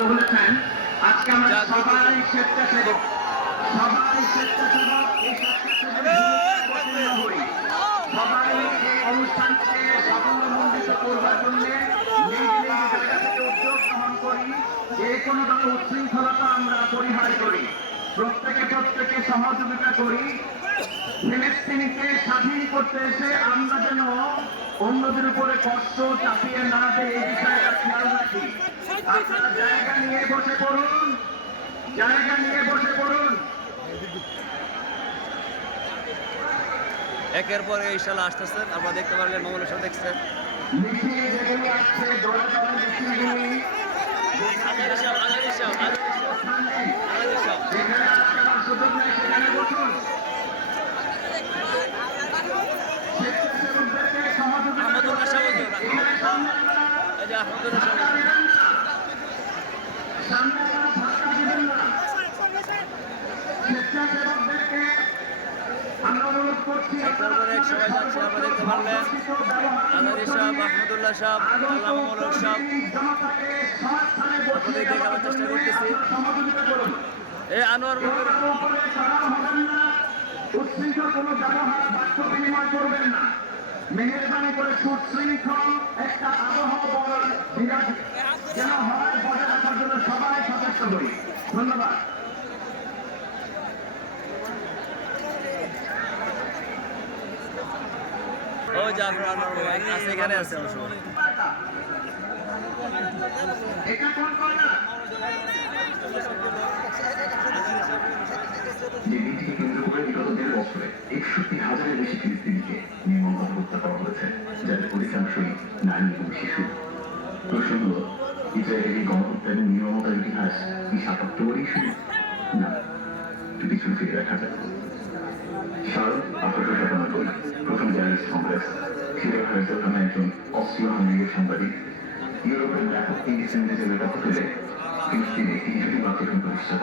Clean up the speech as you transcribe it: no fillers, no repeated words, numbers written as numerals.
বলেছেন আজকে আমরা সবাই স্বেচ্ছাসেবক এই স্বেচ্ছাসেবক হই। সবাই এই অনুষ্ঠানকে সাফল্যমণ্ডিত করবার জন্য নিজ নিজ জায়গা থেকে উদ্যোগ গ্রহণ করি। যে কোনো ধরনের উচ্ছৃঙ্খলতা আমরা পরিহার করি, প্রত্যেকে সহযোগিতা করি। ফিলিস্তিনকে স্বাধীন করতে এসে আমরা যেন অন্যদের উপরে কষ্ট চাপিয়ে না দেয়, এই বিষয়টা খেয়াল রাখি। আপনারা জায়গা নিয়ে বসে পড়ুন। একের পর এই সাল আসতেছেন, আমরা দেখতে পারলেন মামুনের সাথে দেখছেন সবাই যাচ্ছে, আমরা দেখতে পারলেন আজারি সাহেব, আহমদুল্লাহ সাহেব, আল্লাহ মামুন সাহেব দেখানোর চেষ্টা করতেছি। এই আনোয়ার উচ্ছৃঙ্খল কোনো ব্যবহার বাক্য বিনিময় করবেন না। মেহেরবানি করে সুশৃঙ্খল একটা আবহাওয়া বিরাজ যেন হয়, বজায় রাখার জন্য সবাই সচেষ্ট করি। ধন্যবাদ। ও জাফর আছে, এখানে আছে অবশ্য। এটা কোন কর্নার? যে নীতিকে কেন্দ্র করে বিগত 1.5 বছরে 61,000-এর বেশি ফিলিস্তিনিকে নির্মমভাবে হত্যা করা হয়েছে, যাদের অধিকাংশই নারী এবং শিশু। প্রশ্ন হল, ইসরায়েলের এই গণহত্যা এবং নির্মমতার ইতিহাস কি 77-ই শুরু? না, পিছনে ফিরে দেখা যায়। সাল 1897, প্রথম জার্নালিস্ট কংগ্রেস। ফিডেল হার্জেল নামে একজন অস্ট্রীয়-হাঙ্গেরীয় সাংবাদিক ইউরোপের ব্যাপক অ্যান্টিসেমিটিজমের পক্ষ তুলে ফিলিস্তিনে 300টি বাতিল প্রতিষ্ঠা